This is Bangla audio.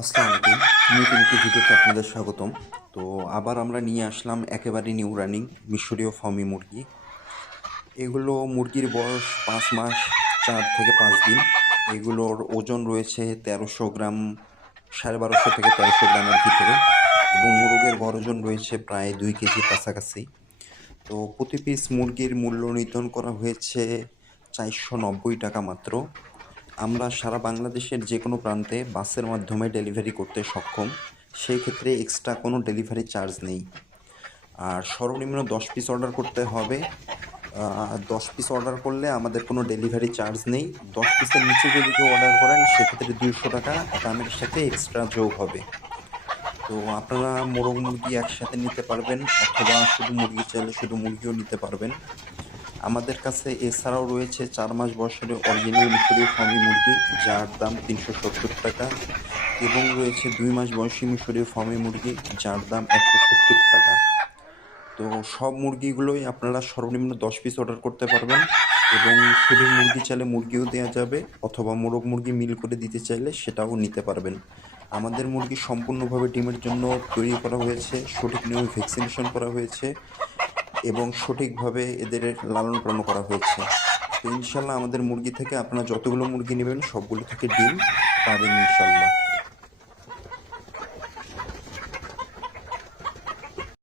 আসসালামু আলাইকুম। নতুন একটি ভিডিওতে আপনাদের স্বাগতম। তো আবার আমরা নিয়ে আসলাম একেবারে নিউ রানিং মিশরীয় ফার্মি মুরগি। এগুলো মুরগির বয়স ৫ মাস ৪ থেকে ৫ দিন। এগুলোর ওজন রয়েছে ১৩০০ গ্রাম, ১২৫০ থেকে ১৩০০ গ্রামের ভিতরে, এবং মোরগের গড় ওজন রয়েছে প্রায় ২ কেজির কাছাকাছি। তো প্রতি পিস মুরগির মূল্য নির্ধারণ করা হয়েছে ৪৯০ টাকা মাত্র। আমরা সারা বাংলাদেশের যে কোনো প্রান্তে বাসের মাধ্যমে ডেলিভারি করতে সক্ষম। সেই ক্ষেত্রে এক্সট্রা কোনো ডেলিভারি চার্জ নেই। আর সর্বনিম্ন ১০ পিস অর্ডার করতে হবে। ১০ পিস অর্ডার করলে আমাদের কোনো ডেলিভারি চার্জ নেই। ১০ পিসের নিচে যদি কেউ অর্ডার করেন সেক্ষেত্রে ২০০ টাকা দামের সাথে এক্সট্রা যোগ হবে। তো আপনারা মোরগ মুরগি একসাথে নিতে পারবেন, অথবা শুধু মুরগি চাইলে শুধু মুরগিও নিতে পারবেন। আমাদের কাছে এছাড়াও রয়েছে ৪ মাস বয়সের অরিজিনাল মিশরীয় ফার্মি মুরগি, যার দাম ৩৭০ টাকা, এবং রয়েছে ২ মাস বয়সী মিশরীয় ফার্মি মুরগি, যার দাম ১৭০ টাকা। তো সব মুরগিগুলোই আপনারা সর্বনিম্ন ১০ পিস অর্ডার করতে পারবেন, এবং শুধু মুরগি চাইলে মুরগিও দেওয়া যাবে, অথবা মোরগ মুরগি মিল করে দিতে চাইলে সেটাও নিতে পারবেন। আমাদের মুরগি সম্পূর্ণভাবে ডিমের জন্য তৈরি করা হয়েছে, সঠিক নিয়মে ভ্যাকসিনেশন করা হয়েছে, এবং সঠিকভাবে এদের লালন পালন করা হয়েছে। তো ইনশাল্লাহ আমাদের মুরগি থেকে আপনারা যতগুলো মুরগি নেবেন সবগুলো থেকে ডিম পাবেন ইনশাল্লাহ।